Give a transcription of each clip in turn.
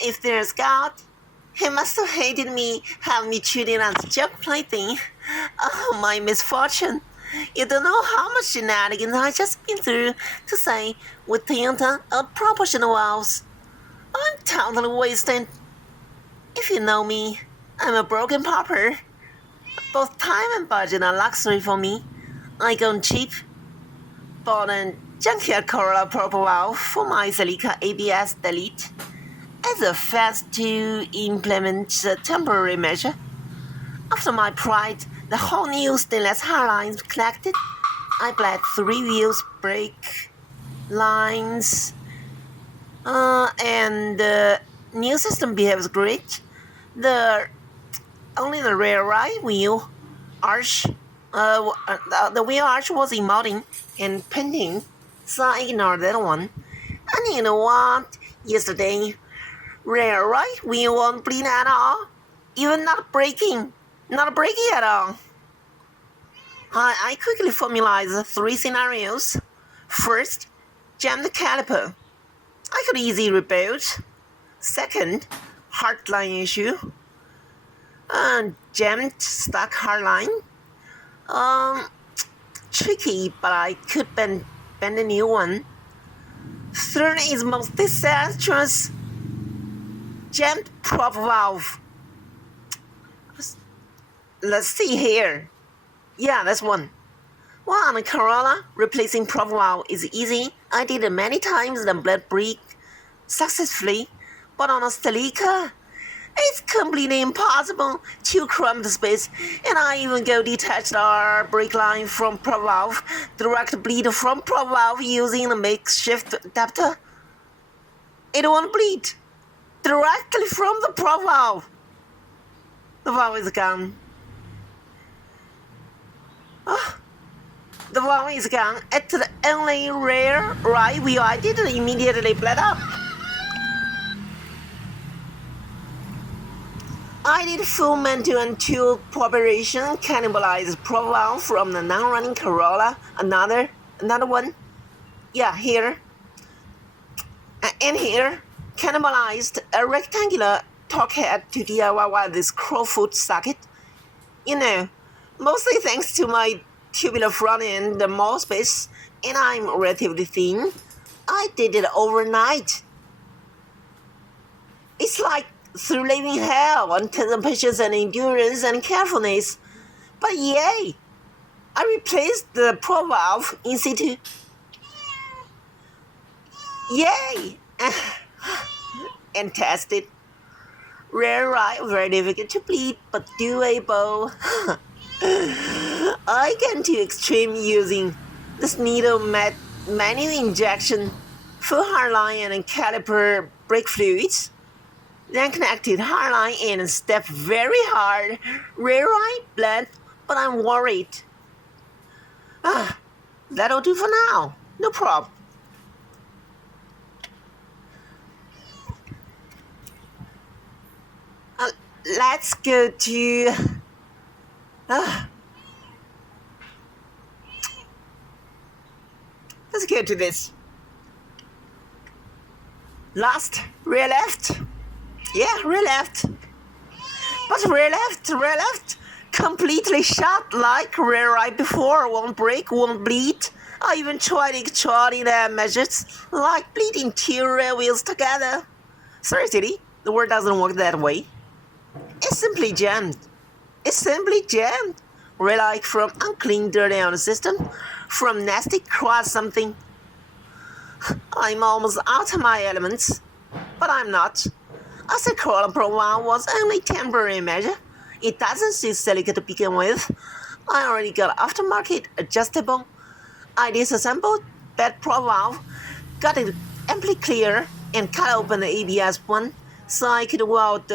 if there's God, he must have hated me, having me treated as a junk plaything. Oh, my misfortune. You don't know how much shenanigans I just been through to say with Toyota proportional valves. I'm totally wasted. If you know me, I'm a broken pauper. Both time and budget are luxury for me. I go cheap. Bought a junkyard Corolla purple valve for my Celica ABS delete as a fast to implement a temporary measure. After my pride, the whole new stainless hardlines collected, I bled 3 wheels, brake lines, and the new system behaves great. Only the rear right wheel arch, the wheel arch was emoting and painting, so I ignored that one. And you know what? Yesterday, rear right wheel won't bleed at all, even not braking at all. I quickly formalized 3 scenarios. First, jam the caliper. I could easily rebuild. Second, hardline issue. Jammed stuck hardline. Tricky, but I could bend a new one. Third is most disastrous. Jammed prop valve. Let's see here. Yeah, that's one. Well, on a Corolla, replacing prop valve is easy. I did it many times and bled brake successfully. But on a Celica, it's completely impossible to cramp the space, and I even go detach our brake line from prop valve, direct bleed from prop valve using a makeshift adapter. It won't bleed directly from the prop valve. The valve is gone. The valve is gone. At the only rear right wheel I did immediately bled up. I did full mental and tool preparation, cannibalized prop valve from the non-running Corolla, another one. Yeah, here. And here, cannibalized a rectangular torque head to DIY this crowfoot socket. You know, mostly thanks to my tubular front end, the more space, and I'm relatively thin. I did it overnight. It's like through living hell on tons of patience and endurance and carefulness. But yay! I replaced the prop valve in situ. Yay! And tested. Rear right, very difficult to bleed, but doable. I get to extreme using this needle manual injection, full hardline and caliper brake fluids. Then connected hardline and stepped very hard. Rear right bled, but I'm worried. That'll do for now. No problem. Let's go to. Let's go to this. Last, rear left. Yeah, rear left. But rear left, completely shot like rear right before. Won't break, won't bleed. I even tried extraordinary measures like bleeding 2 rear wheels together. Seriously, the word doesn't work that way. It's simply jammed. Relic from unclean, dirty on the system, from nasty cross something. I'm almost out of my elements, but I'm not. As a Corolla Pro 1 was only temporary measure. It doesn't suit Celica to begin with. I already got aftermarket adjustable. I disassembled that Pro valve, got it amply clear, and cut open the ABS one so I could weld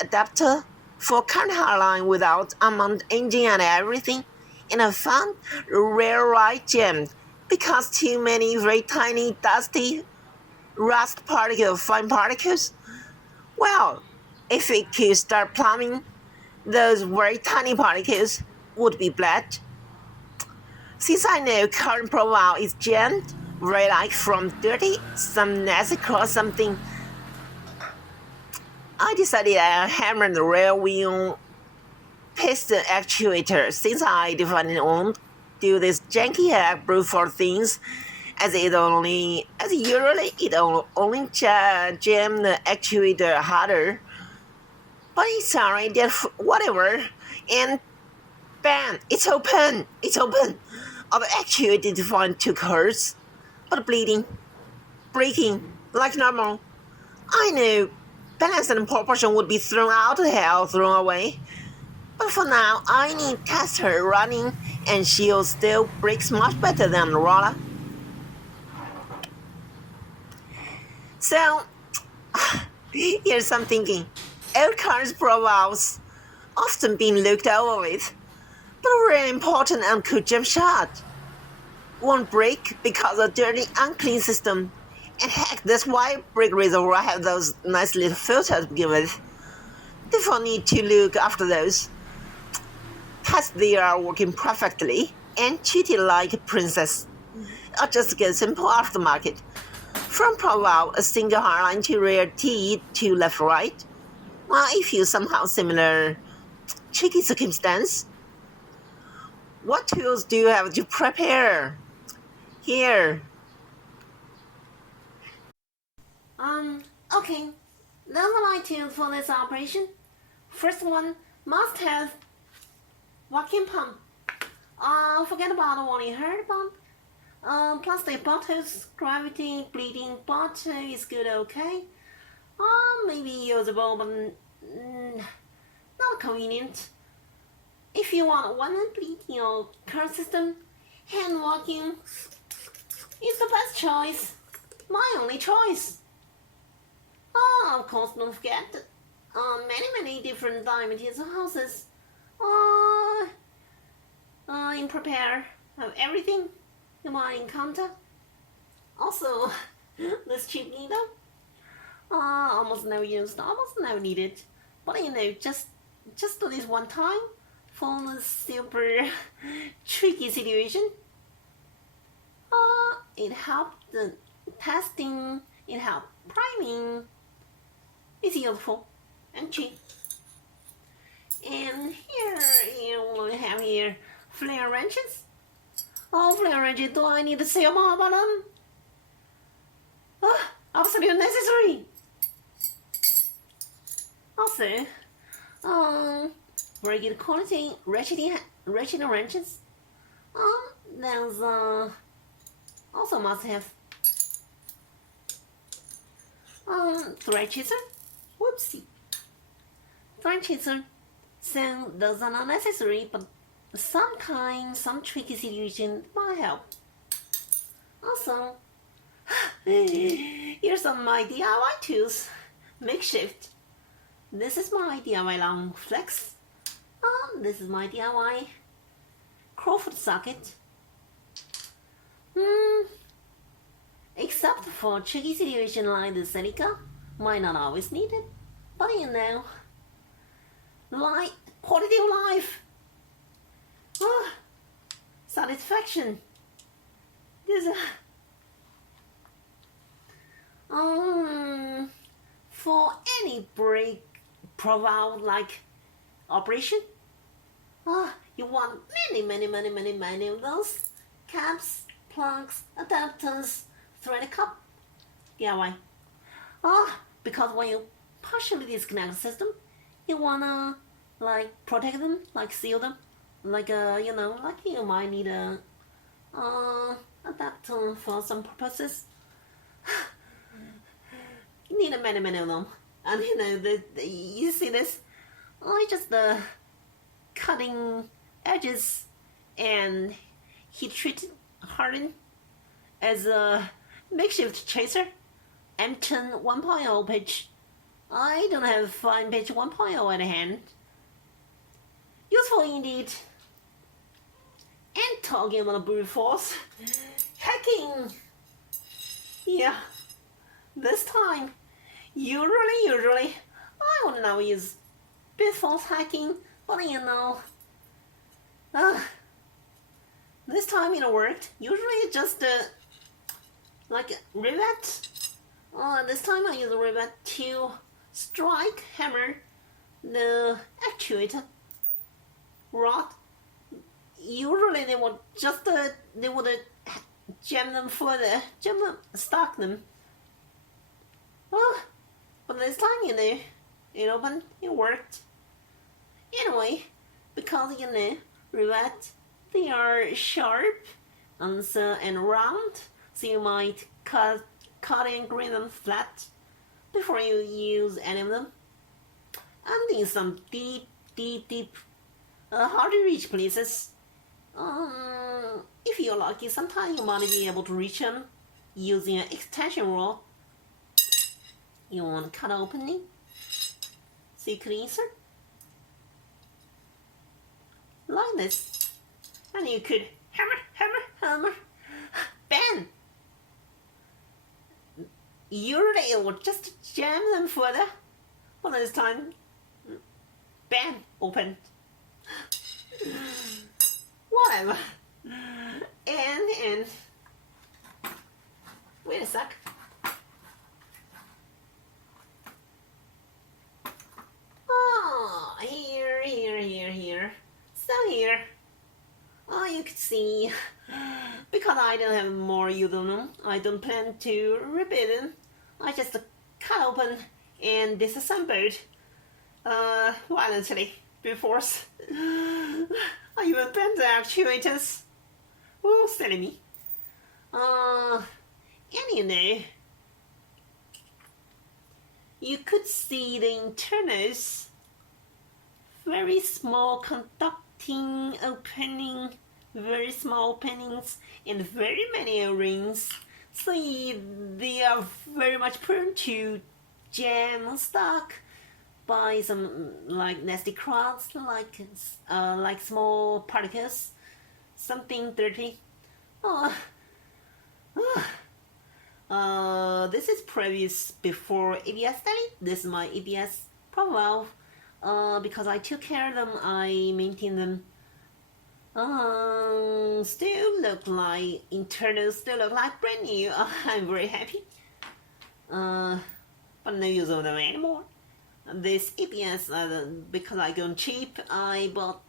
adapter for current hardline without unmount engine and everything. And I found rear right jammed because too many very tiny dusty rust fine particles. Well, if it could start plumbing, those very tiny particles would be bled. Since I know current profile is jammed, Right, like from dirty, some nasty cross something. I decided I hammered the rear wheel piston actuator since I definitely won't do this janky hack brute for things as usually it only jam the actuator harder. But it's alright, whatever. And bam, it's open. It's open. All the actuated fun took hurts, but bleeding, breaking like normal. I knew balance and proportion would be thrown out of hell, thrown away. But for now, I need test her running, and she'll still breaks much better than Rolla. So, here's some thinking. Old cars profiles often being looked over with, but a really important and could jump shot. Won't break because of dirty, unclean system. And heck, that's why brake reservoir have those nice little filters to begin with. Therefore need to look after those. Test they are working perfectly and treated like a princess. Or just get simple aftermarket. Front profile, a single hardline to rear T to left right. Well, if you somehow similar tricky circumstance, what tools do you have to prepare? Here. Okay. Those are my tools for this operation. First one, must have vacuum pump. Forget about what you heard about. Plastic bottles, gravity, bleeding bottle is good, okay? Maybe usable, but not convenient. If you want one and bleed your car system, hand vacuum is the best choice. My only choice. Of course, don't forget many different diameters of hoses. In prepare of everything you might encounter. Also, this cheap needle. Almost never used, almost never needed. But just do this one time for a super tricky situation. It helped the testing, it helped priming. It's useful and cheap. And here we have here flare wrenches. Flare wrenches, do I need to say more about them? Absolutely necessary. Also, very good quality ratcheting wrenches. There's also must have thread chaser. Whoopsie. Thread chaser. So those are not necessary, but some tricky situation might help. Also, here's some of my DIY tools. Makeshift. This is my DIY long flex. This is my DIY Crawford socket. Except for tricky situation like the Celica, might not always need it. But quality of life. Satisfaction. This for any brake profile like operation, you want many of those caps, plugs, adapters, thread cup. Yeah, why? Because when you partially disconnect the system, you wanna protect them, seal them, like you might need a adapter for some purposes. You need many of them, and you see this, just cutting edges and heat treated hardened as a makeshift chaser. M10 1.0 pitch. I don't have fine pitch 1.0 at hand. Useful indeed. And talking about brute force, hacking. Yeah, this time, usually, I would now use brute force hacking, but this time it worked. Usually just like rivet. This time I use a rivet to strike, hammer the actuator rod. Usually they would just they would jam them further, stack them. But this time, it opened, it worked. Anyway, because rivet, they are sharp and round, so you might cut and grind them flat before you use any of them. And in some deep, hard to reach places, if you're lucky, sometimes you might be able to reach them using an extension rod. You want to cut opening, so you could insert like this, and you could hammer, bend. Usually it would just jam them further, but this time, bend, open. Whatever. And wait a sec. Here. So here. You could see, because I don't have more use of them, I don't plan to rebuild them. I just cut open and disassembled violently before. I even bent the actuators. Oh, silly me. And you could see the internals. Very small conducting opening, very small openings, and very many rings. So they are very much prone to jam and stuck by some like nasty crowds, like small particles, something dirty. This is previous before ABS study. This is my ABS profile. Because I took care of them, I maintained them. Still look like internals, still look like brand new. I'm very happy. But no use of them anymore. This ABS, because I go cheap, I bought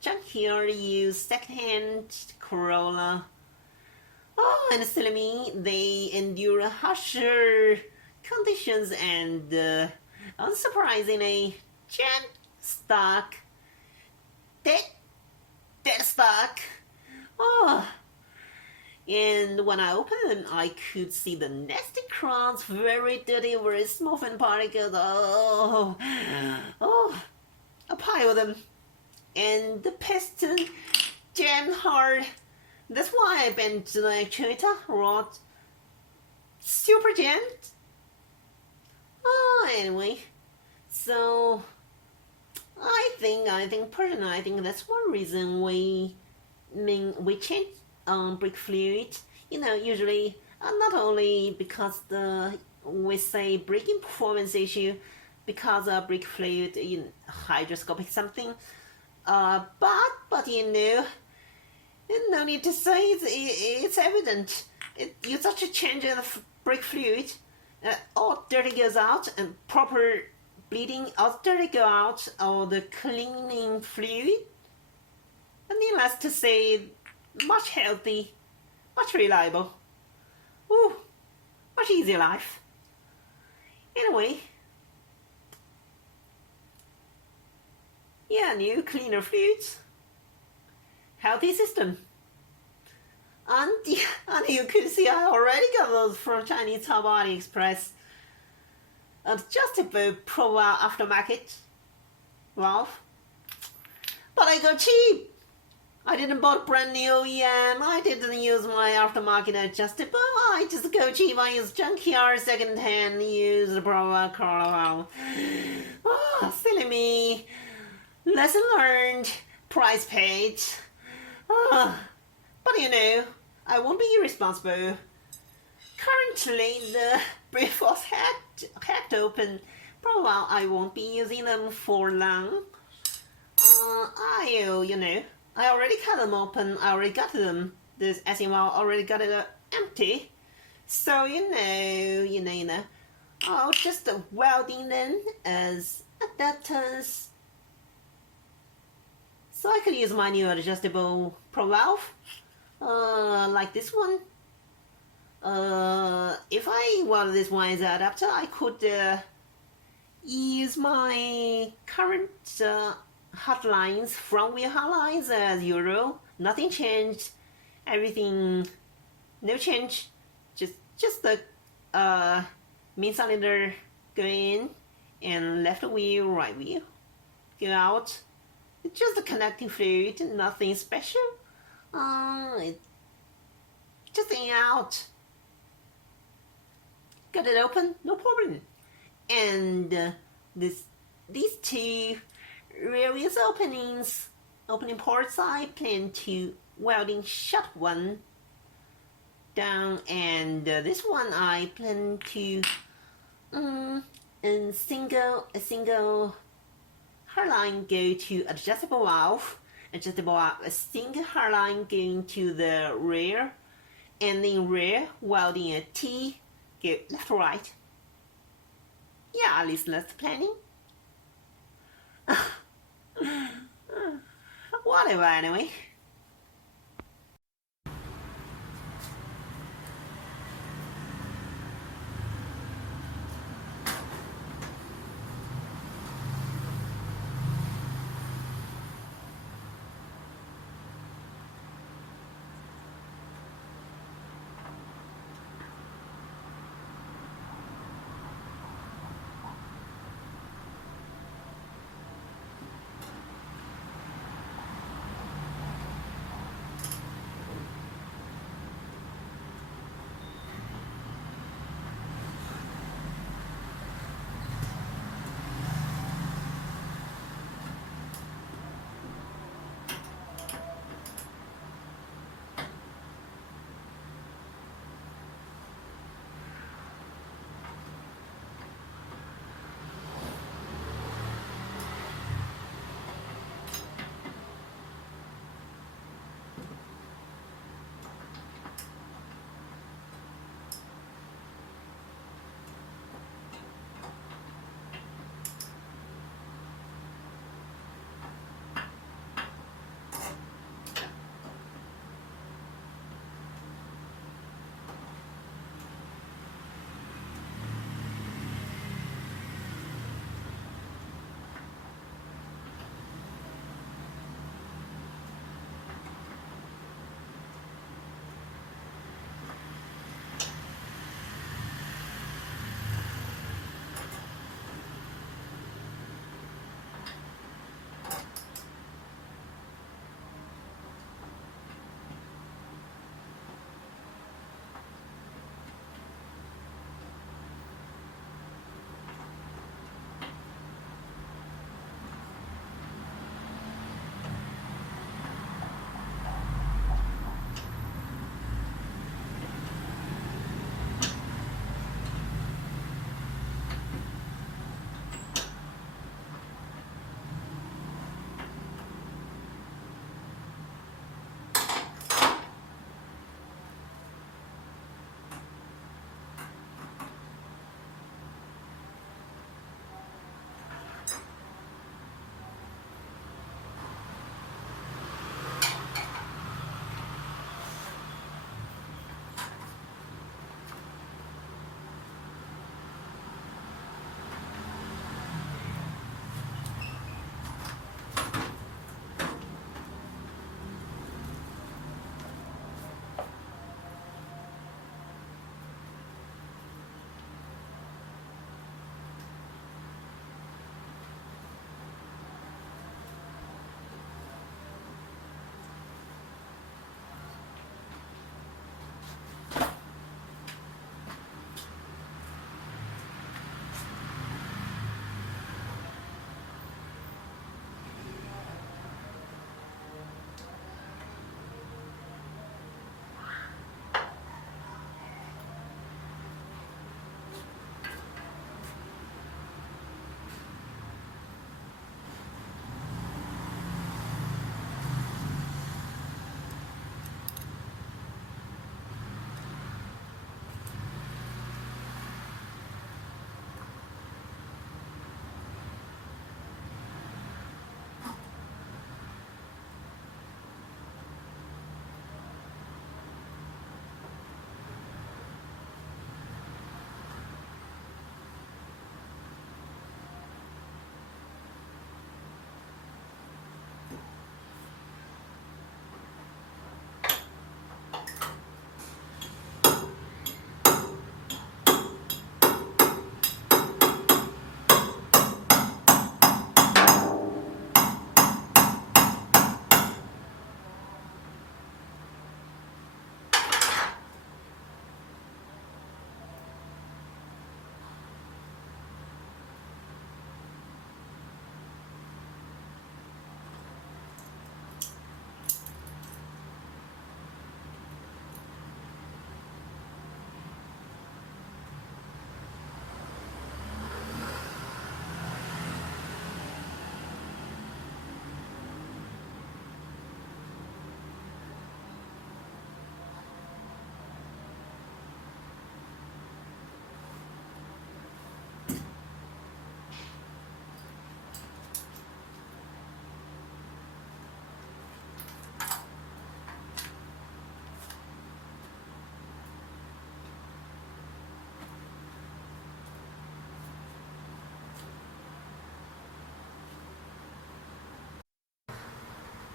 junk here, used secondhand Corolla. And silly me, they endure harsher conditions and unsurprisingly, jam stuck, dead stuck. And when I opened them, I could see the nasty crowns, very dirty, very small and particles. A pile of them, and the piston jammed hard. That's why I bent the actuator rod. Super jammed. Anyway, so personally, I think that's one reason we change brake fluid. Usually not only because we say braking performance issue, because of brake fluid, hydroscopic something. But no need to say it's evident. You such a change in the brake fluid, all dirty goes out and proper bleeding, all dirty go out, or the cleaning fluid. And needless to say, much healthy, much reliable. Much easier life. Anyway, new cleaner fluids, healthy system. And you could see I already got those from Chinese Taobao AliExpress. Adjustable profile aftermarket valve. But I got cheap. I didn't buy brand new OEM. I didn't use my aftermarket adjustable. I just go cheap. I use junkyard second hand. Use the profile. Silly me. Lesson learned. Price paid. But I won't be irresponsible. Currently, the brief was hacked open. Probably I won't be using them for long. I already cut them open. I already got them. This SML already got it empty. So you know. Oh, just the welding then as adapters. So I could use my new adjustable pro valve, like this one. If I weld this one as an adapter, I could use my current hotlines, front wheel hotlines as usual. Nothing changed. Everything, no change. Just the main cylinder go in and left wheel, right wheel go out. It's just a connecting fluid, nothing special. It just in out. Got it open, no problem. And these two various opening ports, I plan to welding shut one down, and this one I plan to a single hardline go to adjustable valve, a single hardline going to the rear, and in rear welding a T go left right. Yeah, at least that's planning. Whatever anyway.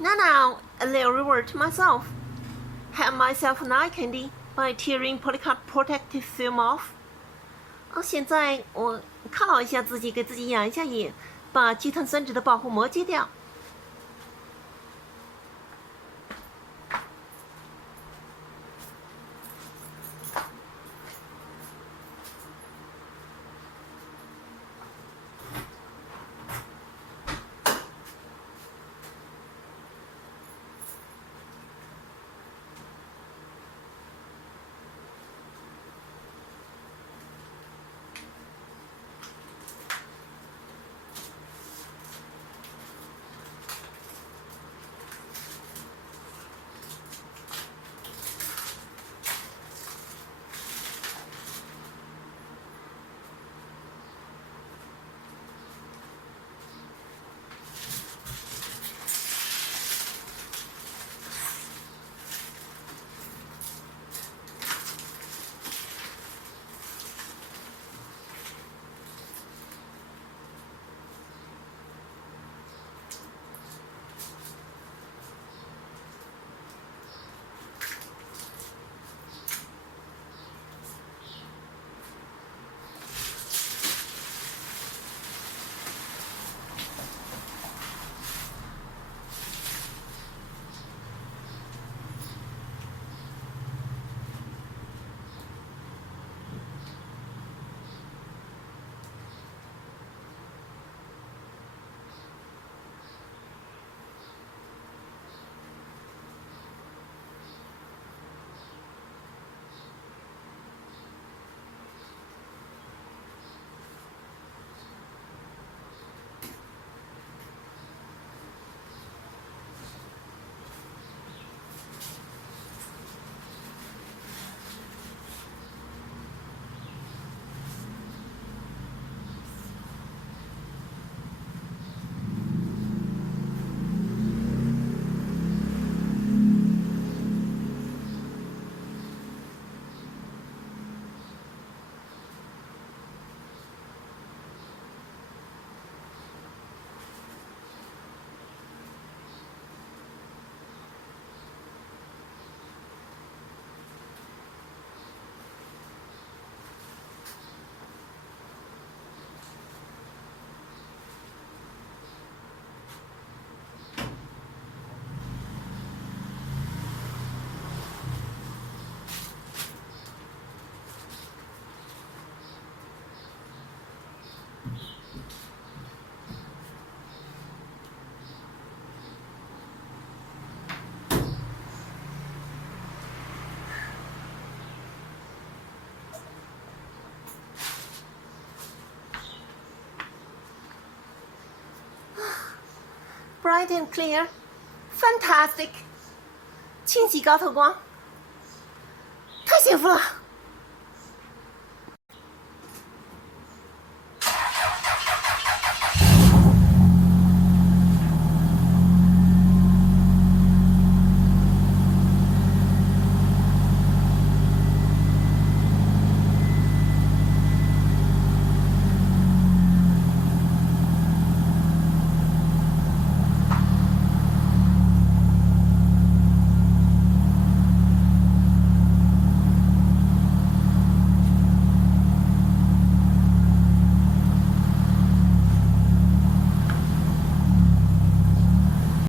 Now, a little reward to myself. Have myself an eye candy by tearing polycarbonate protective film off. 现在我犒劳一下自己，给自己养一下眼，把聚碳酸酯的保护膜揭掉。Bright and clear, fantastic， 清洗高透光，太幸福了。